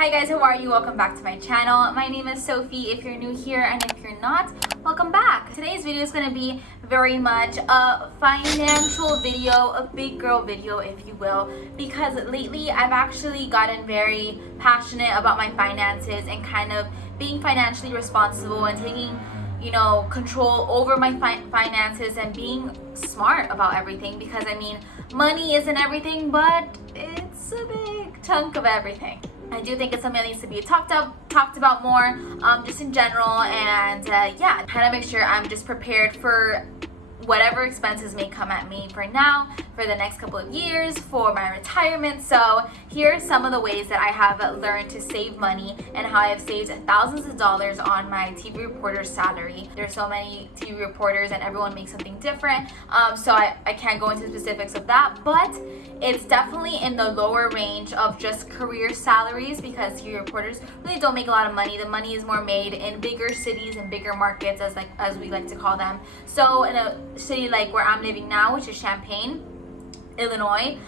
Hi guys, how are you? Welcome back to my channel. My name is Sophie if you're new here, and if you're not, welcome back. Today's video is going to be very much a financial video, a big girl video if you will, because lately I've actually gotten very passionate about my finances and kind of being financially responsible and taking control over my finances and being smart about everything, because I mean, money isn't everything, but it's a big chunk of everything. I do think it's something that needs to be talked about more, just in general, and yeah, trying to make sure I'm just prepared for whatever expenses may come at me for now, for the next couple of years, for my retirement. So here are some of the ways that I have learned to save money and how I have saved thousands of dollars on my TV reporter's salary. There's so many TV reporters and everyone makes something different, so I can't go into specifics of that, but it's definitely in the lower range of just career salaries, because TV reporters really don't make a lot of money. The money is more made in bigger cities and bigger markets, as we like to call them. So in a city like where I'm living now, which is Champaign, Illinois,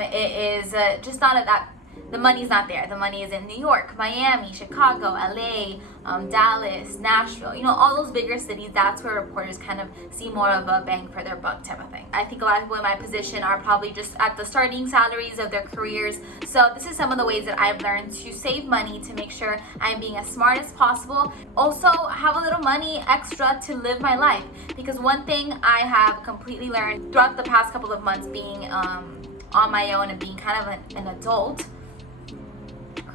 it is just not that. The money's not there. The money is in New York, Miami, Chicago, LA, Dallas, Nashville, all those bigger cities. That's where reporters kind of see more of a bang for their buck type of thing. I think a lot of people in my position are probably just at the starting salaries of their careers. So this is some of the ways that I've learned to save money to make sure I'm being as smart as possible. Also have a little money extra to live my life, because one thing I have completely learned throughout the past couple of months being on my own and being kind of an adult,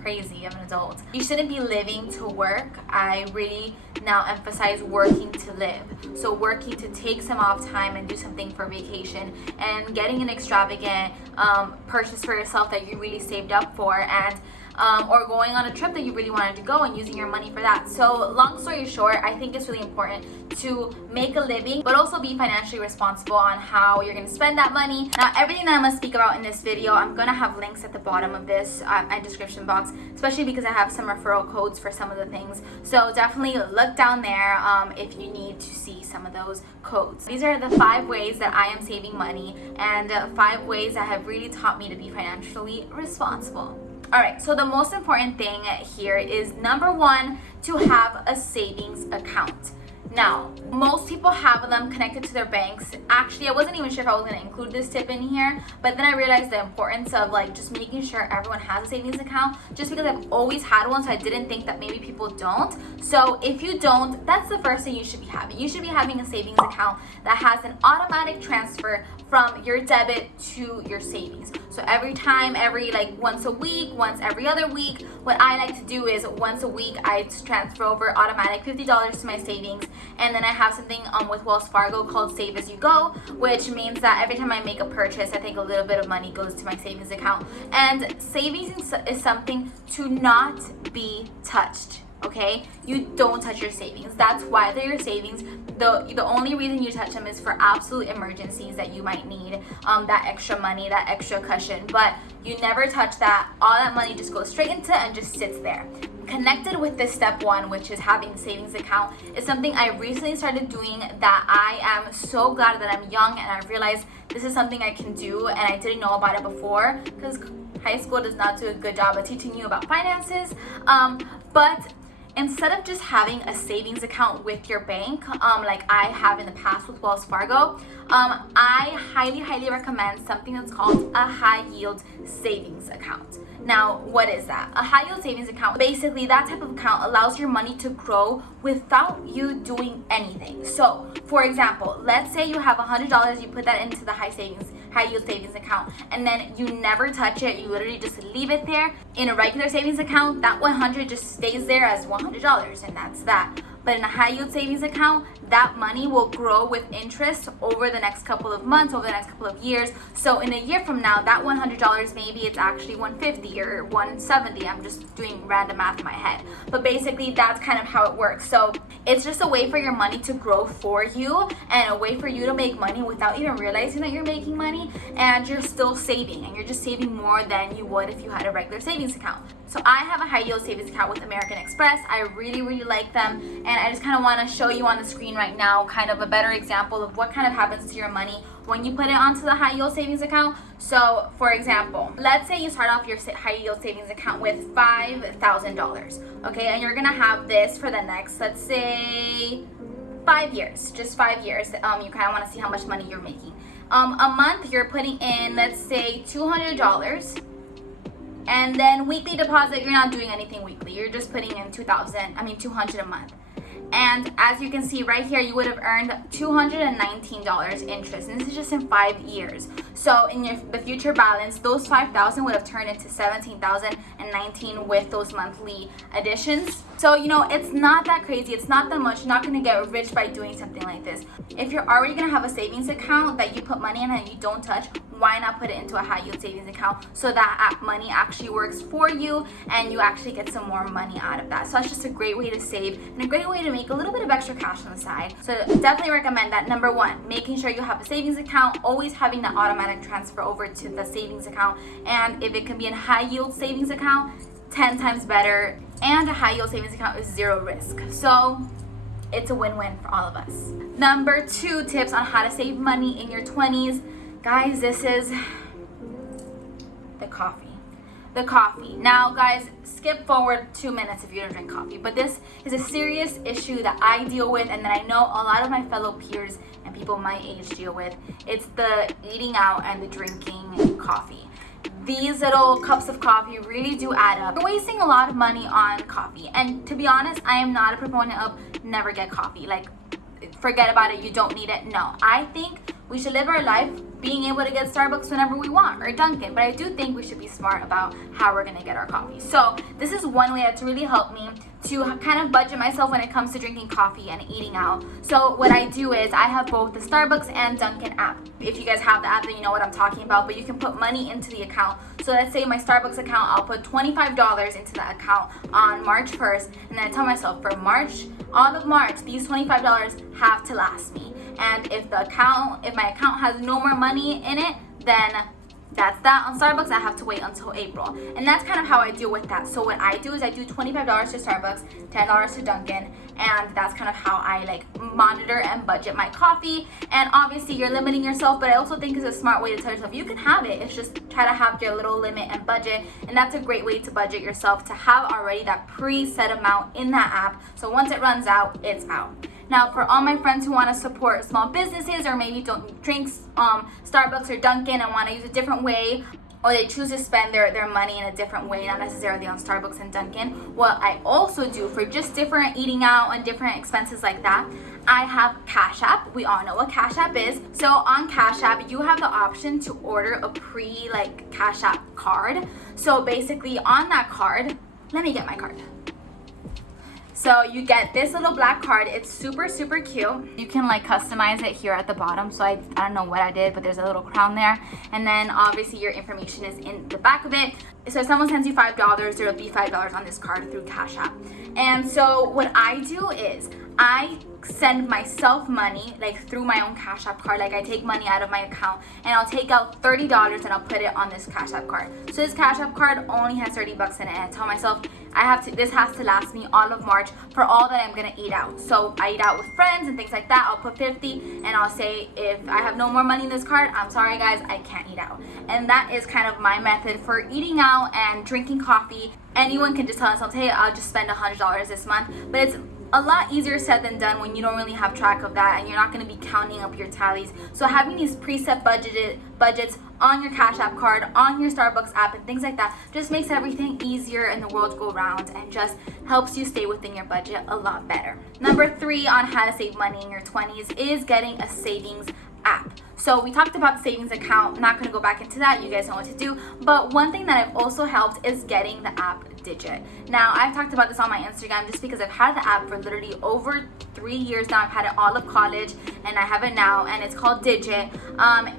crazy of an adult. You shouldn't be living to work. I really now emphasize working to live. So working to take some off time and do something for vacation, and getting an extravagant purchase for yourself that you really saved up for, and or going on a trip that you really wanted to go and using your money for that. So long story short, I think it's really important to make a living, but also be financially responsible on how you're going to spend that money. Now, everything that I'm going to speak about in this video, I'm going to have links at the bottom of this description box, especially because I have some referral codes for some of the things. So definitely look down there if you need to see some of those codes. These are the 5 ways that I am saving money, and 5 ways that have really taught me to be financially responsible. Alright, so the most important thing here is, number 1, to have a savings account. Now, most people have them connected to their banks. Actually, I wasn't even sure if I was going to include this tip in here, but then I realized the importance of just making sure everyone has a savings account, just because I've always had one, so I didn't think that maybe people don't. So if you don't, that's the first thing you should be having. You should be having a savings account that has an automatic transfer from your debit to your savings. So every time, once a week, once every other week, what I like to do is once a week I transfer over automatic $50 to my savings, and then I have something with Wells Fargo called Save As You Go, which means that every time I make a purchase, I think a little bit of money goes to my savings account. And savings is something to not be touched. Okay, you don't touch your savings. That's why they're your savings. The only reason you touch them is for absolute emergencies that you might need that extra money, that extra cushion, but you never touch that. All that money just goes straight into it and just sits there. Connected with this step 1, which is having a savings account, is something I recently started doing that I am so glad that I'm young and I realized this is something I can do, and I didn't know about it before because high school does not do a good job of teaching you about finances. But instead of just having a savings account with your bank, like I have in the past with Wells Fargo, I highly recommend something that's called a high yield savings account. Now, what is that? A high yield savings account, basically that type of account allows your money to grow without you doing anything. So, for example, let's say you have $100, you put that into the high yield savings account, and then you never touch it. You literally just leave it there. In a regular savings account, that $100 just stays there as $100, and that's that. But in a high yield savings account, that money will grow with interest over the next couple of months, over the next couple of years. So in a year from now, that $100, maybe it's actually $150 or $170. I'm just doing random math in my head. But basically, that's kind of how it works. So it's just a way for your money to grow for you, and a way for you to make money without even realizing that you're making money, and you're still saving, and you're just saving more than you would if you had a regular savings account. So I have a high yield savings account with American Express. I really like them, and I just kind of want to show you on the screen right now kind of a better example of what kind of happens to your money when you put it onto the high yield savings account. So for example, let's say you start off your high yield savings account with $5,000, okay, and you're gonna have this for the next, let's say, 5 years, just 5 years. You kind of want to see how much money you're making. A month you're putting in, let's say, $200, and then weekly deposit, you're not doing anything weekly, you're just putting in $200 a month. And as you can see right here, you would have earned $219 interest, and this is just in 5 years. So in the future balance, those $5,000 would have turned into $17,019 with those monthly additions. So it's not that crazy, it's not that much. You're not going to get rich by doing something like this. If you're already going to have a savings account that you put money in and you don't touch, why not put it into a high yield savings account so that money actually works for you and you actually get some more money out of that. So that's just a great way to save and a great way to make a little bit of extra cash on the side. So definitely recommend that. Number one, making sure you have a savings account, always having that automatic transfer over to the savings account, and if it can be a high yield savings account, 10 times better. And a high yield savings account is zero risk, so it's a win-win for all of us. Number 2 tips on how to save money in your 20s, guys, this is the coffee. Now guys, skip forward 2 minutes if you don't drink coffee, but this is a serious issue that I deal with and that I know a lot of my fellow peers and people my age deal with. It's the eating out and the drinking coffee. These little cups of coffee really do add up. You're wasting a lot of money on coffee, and to be honest, I am not a proponent of never get coffee, like forget about it, you don't need it. No, I think we should live our life being able to get Starbucks whenever we want, or Dunkin', but I do think we should be smart about how we're gonna get our coffee. So this is one way that's really helped me to kind of budget myself when it comes to drinking coffee and eating out. So what I do is I have both the Starbucks and Dunkin' app. If you guys have the app, then you know what I'm talking about, but you can put money into the account. So let's say my Starbucks account, I'll put $25 into the account on March 1st, and then I tell myself for March, all of March, these $25 have to last me. And if my account has no more money in it, then that's that. On Starbucks, I have to wait until April. And that's kind of how I deal with that. So what I do is I do $25 to Starbucks, $10 to Dunkin', and that's kind of how I monitor and budget my coffee. And obviously you're limiting yourself, but I also think it's a smart way to tell yourself you can have it. It's just try to have your little limit and budget, and that's a great way to budget yourself, to have already that preset amount in that app. So once it runs out, it's out. Now, for all my friends who want to support small businesses, or maybe don't drink Starbucks or Dunkin' and want to use a different way, or they choose to spend their money in a different way, not necessarily on Starbucks and Dunkin', what I also do for just different eating out and different expenses like that, I have Cash App. We all know what Cash App is. So on Cash App, you have the option to order a Cash App card. So basically on that card, let me get my card. So you get this little black card. It's super, super cute. You can customize it here at the bottom. So I don't know what I did, but there's a little crown there. And then obviously your information is in the back of it. So if someone sends you $5, there will be $5 on this card through Cash App. And so what I do is I send myself money through my own Cash App card. I take money out of my account and I'll take out $30 and I'll put it on this Cash App card. So this Cash App card only has $30 in it, and I tell myself this has to last me all of March for all that I'm gonna eat out. So I eat out with friends and things like that. I'll put 50 and I'll say if I have no more money in this card, I'm sorry guys, I can't eat out. And that is kind of my method for eating out and drinking coffee. Anyone can just tell themselves, hey, I'll just spend $100 this month, but it's a lot easier said than done when you don't really have track of that and you're not going to be counting up your tallies. So having these preset budgets on your Cash App card, on your Starbucks app, and things like that just makes everything easier and the world go round, and just helps you stay within your budget a lot better. Number 3 on how to save money in your 20s is getting a savings app. So we talked about the savings account. I'm not going to go back into that. You guys know what to do. But one thing that I've also helped is getting the app Digit. Now, I've talked about this on my Instagram just because I've had the app for literally over 3 years now. I've had it all of college and I have it now, and it's called Digit.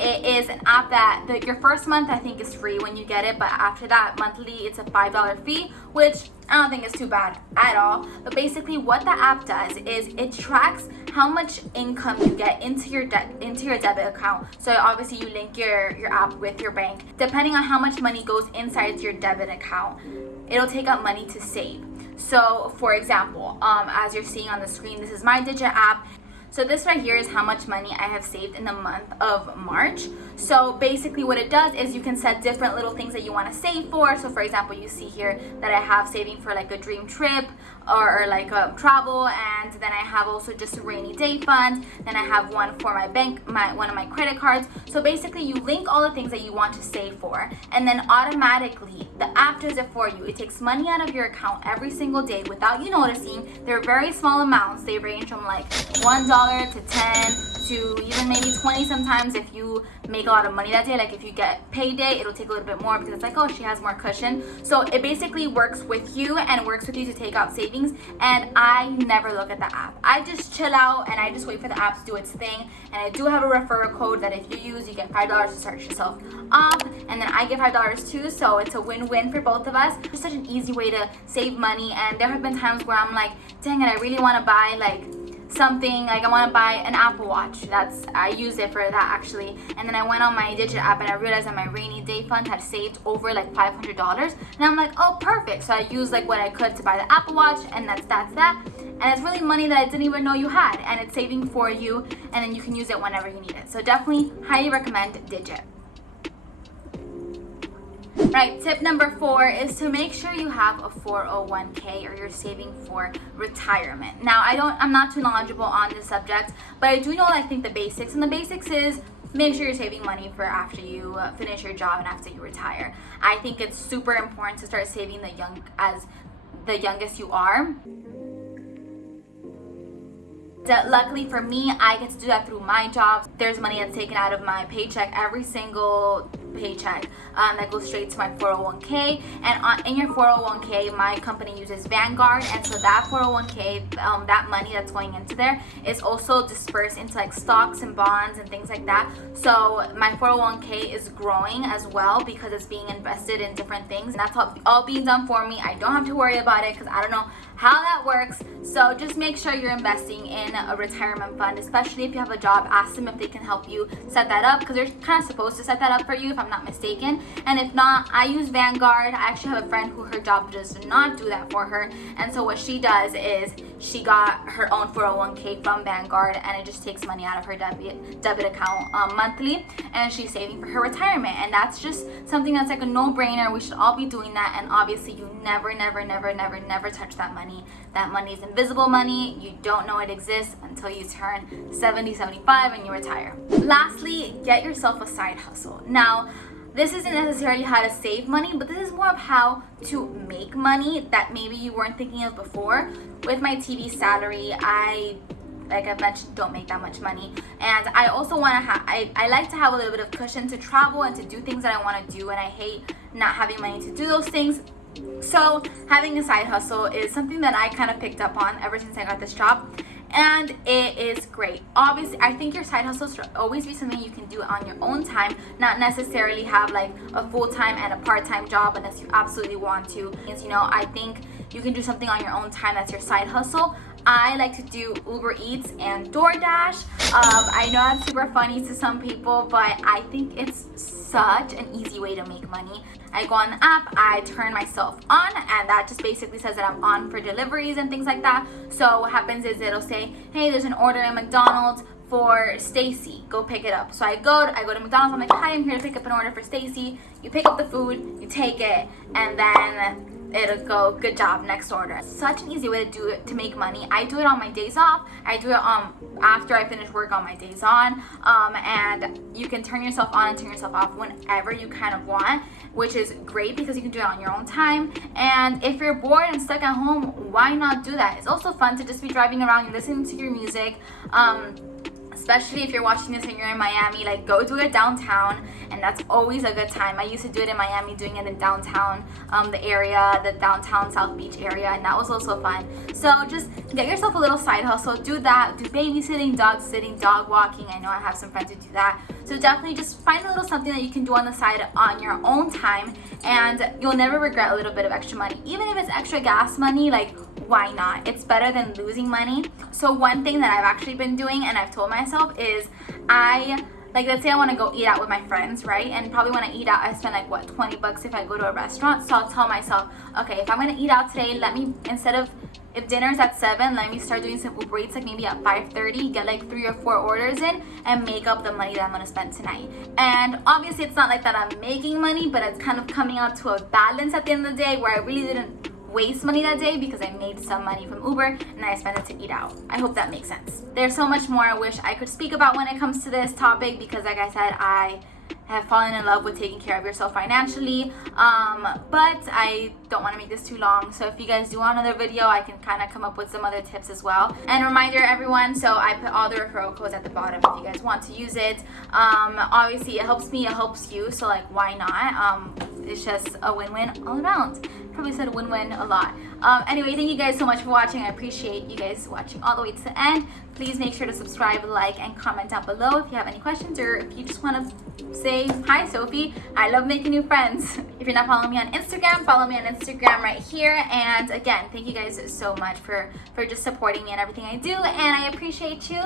It is an app that your first month I think is free when you get it, but after that monthly it's a $5 fee, which I don't think is too bad at all. But basically what the app does is it tracks how much income you get into your debit account. So obviously you link your app with your bank. Depending on how much money goes inside your debit account, it'll take out money to save. So for example, as you're seeing on the screen, this is my Digit app. So this right here is how much money I have saved in the month of March. So basically what it does is you can set different little things that you want to save for. So for example, you see here that I have saving for like a dream trip or like a travel, and then I have also just a rainy day fund. Then I have one for my bank, one of my credit cards. So basically you link all the things that you want to save for, and then automatically the app does it for you. It takes money out of your account every single day without you noticing. They're very small amounts. They range from like $1 to 10 to even maybe 20 sometimes if you make a lot of money that day. Like if you get payday, it'll take a little bit more because it's like, oh, she has more cushion. So it basically works with you and works with you to take out savings. And I never look at the app. I just chill out and I just wait for the app to do its thing. And I do have a referral code that if you use, you get $5 to start yourself off, and then I get $5 too. So it's a win-win for both of us. It's such an easy way to save money. And there have been times where I'm like, dang it, I really want to buy like something, like I want to buy an Apple Watch. I use it for that actually. And then I went on my Digit app and I realized that my rainy day fund had saved over like $500, and I'm like, oh, perfect. So I used like what I could to buy the Apple Watch, and that's that. And it's really money that I didn't even know you had, and it's saving for you, and then you can use it whenever you need it. So definitely highly recommend Digit. Right, tip number 4 is to make sure you have a 401k or you're saving for retirement. Now, I'm not too knowledgeable on this subject, but I do know, I think, the basics. And the basics is make sure you're saving money for after you finish your job and after you retire. I think it's super important to start saving as the youngest you are. Luckily for me, I get to do that through my job. There's money that's taken out of my paycheck, every single paycheck, that goes straight to my 401k. And in your 401k, my company uses Vanguard, and so that 401k, that money that's going into there is also dispersed into like stocks and bonds and things like that. So my 401k is growing as well because it's being invested in different things, and that's all being done for me. I don't have to worry about it because I don't know how that works. So just make sure you're investing in a retirement fund, especially if you have a job. Ask them if they can help you set that up, because they're kind of supposed to set that up for you if I'm not mistaken. And if not, I use Vanguard. I actually have a friend who her job does not do that for her, and so what she does is she got her own 401k from Vanguard, and it just takes money out of her debit account monthly, and she's saving for her retirement. And that's just something that's like a no-brainer. We should all be doing that. And obviously you never touch that money. That money is invisible money. You don't know it exists until you turn 70, 75 and you retire. Lastly, get yourself a side hustle. Now, this isn't necessarily how to save money, but this is more of how to make money that maybe you weren't thinking of before. With my TV salary, like I've mentioned, don't make that much money. And I also want to I like to have a little bit of cushion to travel and to do things that I want to do, and I hate not having money to do those things. So having a side hustle is something that I kind of picked up on ever since I got this job, and it is great. Obviously, I think your side hustle should always be something you can do on your own time, not necessarily have like a full-time and a part-time job unless you absolutely want to. You know, I think you can do something on your own time that's your side hustle. I like to do Uber Eats and DoorDash. I know that's super funny to some people, but I think it's such an easy way to make money. I go on the app, I turn myself on, and that just basically says that I'm on for deliveries and things like that. So what happens is it'll say, hey, there's an order at McDonald's for Stacy, go pick it up. So I go to McDonald's, I'm like, hi, I'm here to pick up an order for Stacy. You pick up the food, you take it, and then it'll go, good job, next order. Such an easy way to do it, to make money. I do it on my days off. I do it after I finish work on my days on, and you can turn yourself on and turn yourself off whenever you kind of want, which is great because you can do it on your own time. And if you're bored and stuck at home, why not do that? It's also fun to just be driving around and listening to your music. Especially if you're watching this and you're in Miami, like go do it downtown, and that's always a good time. I used to do it in Miami, doing it in downtown, the downtown South Beach area, and that was also fun. So just get yourself a little side hustle, do that, do babysitting, dog sitting, dog walking. I know I have some friends who do that. So definitely just find a little something that you can do on the side on your own time, and you'll never regret a little bit of extra money. Even if it's extra gas money, like why not? It's better than losing money. So one thing that I've actually been doing, and I've told myself, is let's say I want to go eat out with my friends, right? And probably when I eat out, I spend like what, $20 if I go to a restaurant. So I'll tell myself, okay, if I'm going to eat out today, let me, instead of if dinner's at 7, let me start doing some Uber Eats like maybe at 5:30, get like 3 or 4 orders in, and make up the money that I'm gonna spend tonight. And obviously it's not like that I'm making money, but it's kind of coming out to a balance at the end of the day where I really didn't waste money that day because I made some money from Uber and I spent it to eat out. I hope that makes sense. There's so much more I wish I could speak about when it comes to this topic because like I said, I have fallen in love with taking care of yourself financially, but I don't want to make this too long. So if you guys do want another video, I can kind of come up with some other tips as well. And reminder everyone, so I put all the referral codes at the bottom if you guys want to use it. Obviously it helps me, it helps you, so like why not? It's just a win-win all around. Probably said win-win a lot. Anyway, thank you guys so much for watching. I appreciate you guys watching all the way to the end. Please make sure to subscribe, like, and comment down below if you have any questions or if you just want to say, hi Sophie, I love making new friends. If you're not following me on Instagram, follow me on Instagram right here. And again, thank you guys so much for just supporting me and everything I do. And I appreciate you.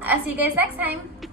I'll see you guys next time.